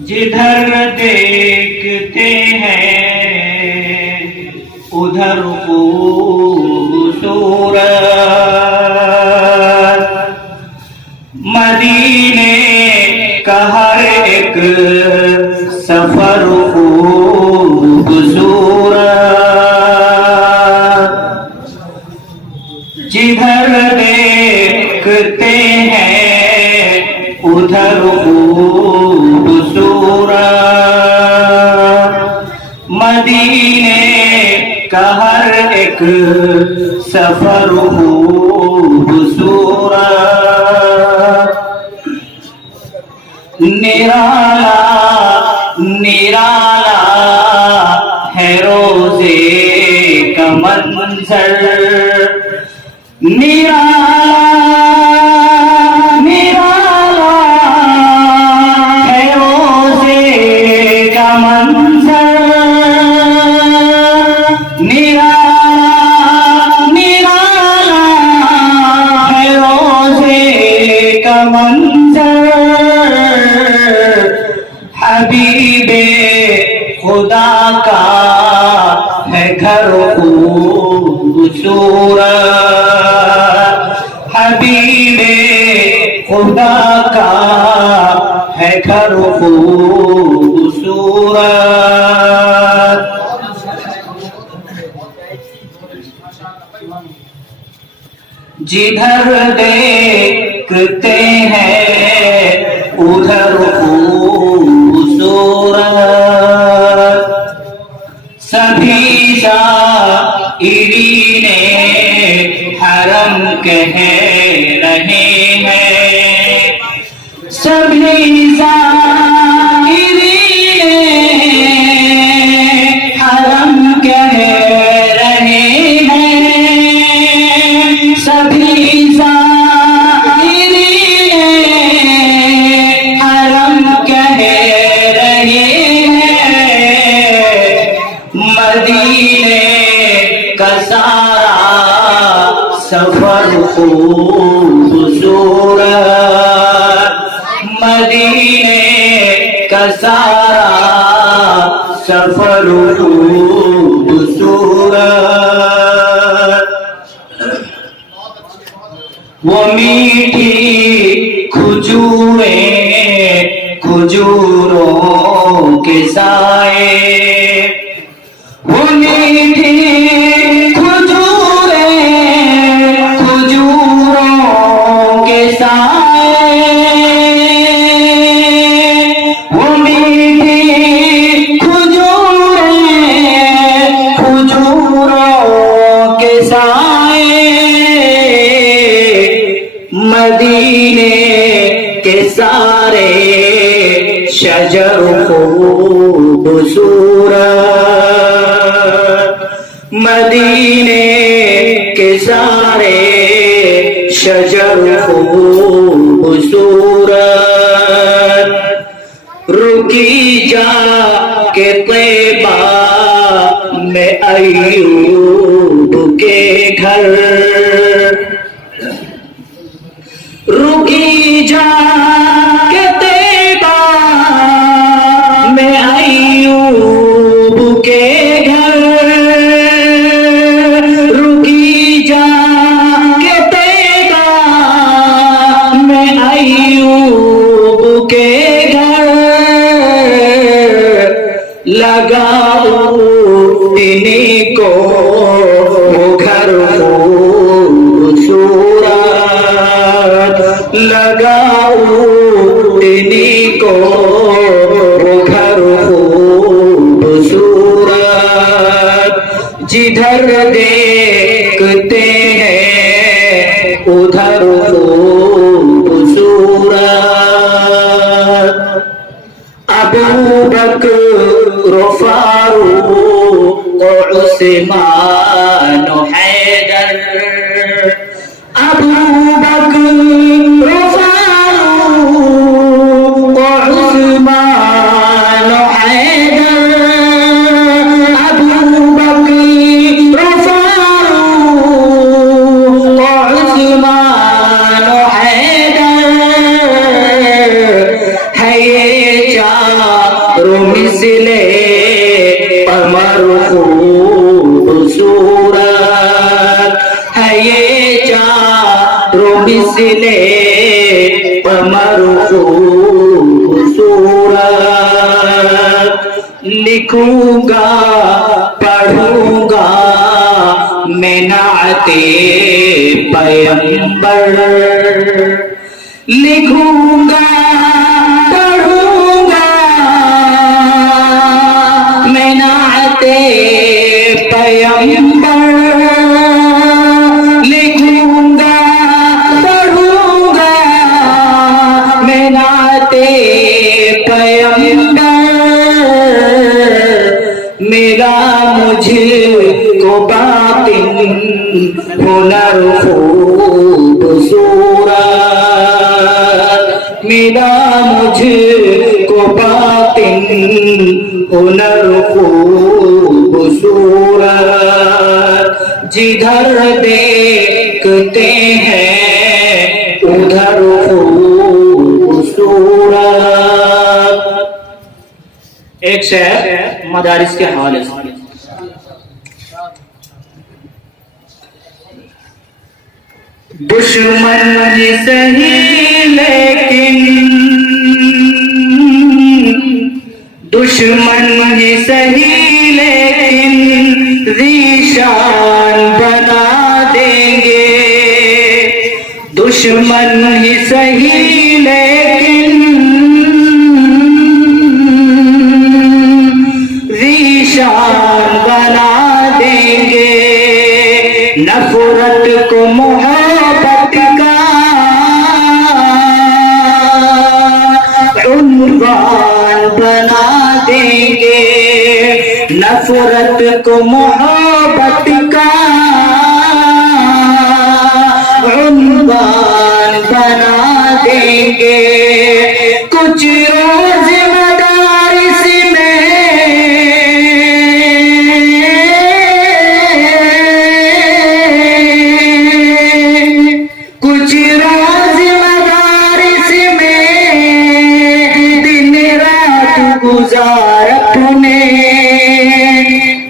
जिधर देखते हैं उधर खूबसूरत, मदीने का हर एक सफर खूबसूरत। जिधर देखते हैं उधर खूबसूरत, मदीने का हर एक सफर खूबसूरत। निराला निराला है रोज़े का मंजर, निराला निराला है रोज़े का मंजर, निराला निराला है रोज़े का मंजर। हबीबे खुदा का है घर खूबसूरत, हबीबे खुदा का है घर खूबसूरत। जिधर देखते हैं उधर खूबसूरत, सभी शायरीने हरम कह रहे हैं, सभी शायरीने हरम कह रहे हैं, सभी शायरीने हरम कह रहे हैं। मदीने का सारा सफर खूबसूरत, मदीने का सारा सफर खूबसूरत। वो मीठी खजूरें खजूरों के साए, वो मीठी खजूरें खजूरों के साए, वो मीठी खजूरें खजूरों के साए। मदीने के सारे शजर खूबसूरत, मदीने के सारे शजर खूबसूरत। रुकी जा के तैबा में अय्यूब के घर, रुकी जा के तैबा में अय्यूब के घर, रुकी जा के तैबा में अय्यूब के घर। लगाओ इन्हीं को घर खूबसूरत, लगाओ इन्हीं को घर खूबसूरत। जिधर देखते हैं उधर खूबसूरत। अबू बकर फारूक उस्मान हैदर, अबू बकर फारूक उस्मान हैदर, अबू बकर फारूक उस्मान हैदर। मिसले कमर खूबसूरत है ये चारों मिसले कमर खूबसूरत। लिखूंगा पढ़ूंगा मैं नाते पैगंबर, लिखूंगा पढ़ूंगा मैं नाते पैगंबर, लिखूंगा पढ़ूंगा मैं नाते पैगंबर। मेरा मुझको बातिन हुनर खूबसूरत, मेरा मुझको बातिन हुनर खूबसूरत। जिधर देखते हैं उधर खूबसूरत। एक शेर मदारिस के हवाले से। दुश्मन ही सही लेकिन, दुश्मन ही सही लेकिन ज़ीशान बना देंगे, दुश्मन ही सही लेकिन ज़ीशान बना देंगे। नफरत को मोहब्बत का उन्वान बना देंगे, नफरत को मोहब्बत का उन्वान बना देंगे। कुछ रोज मदारिस में, कुछ रोज मदारिस में दिन रात गुजार अपने,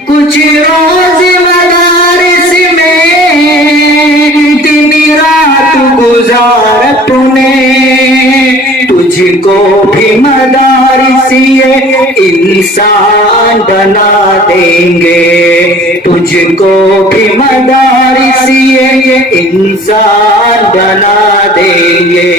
कुछ रोज मदारिस में दिन रात गुजार अपने। तुझको भी मदारिसिए इंसान बना देंगे, तुझको भी मदारिसिए इंसान बना देंगे।